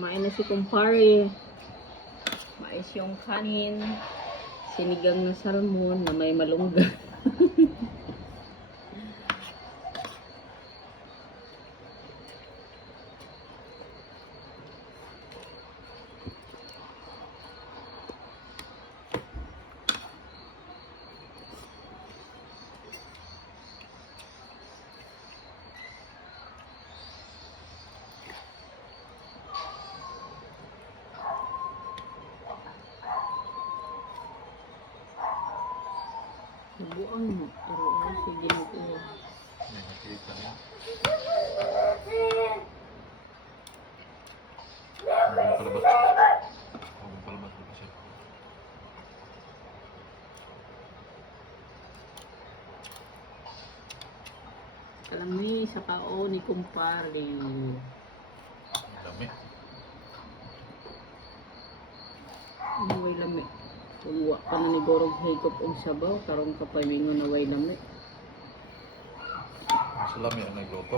Kumain na si kumpare. Mais yung kanin. Sinigang na salmon na may malunggay. Buang mo. Pero ano si palabas. Palabas ko kasi. Alam ni sa kao ni kumpare. Ang dami. Ano way Tuwa ka na ni Gorog Hikop ang sabaw. Karong kapamingon na way lami. Ang salami ang nagluto.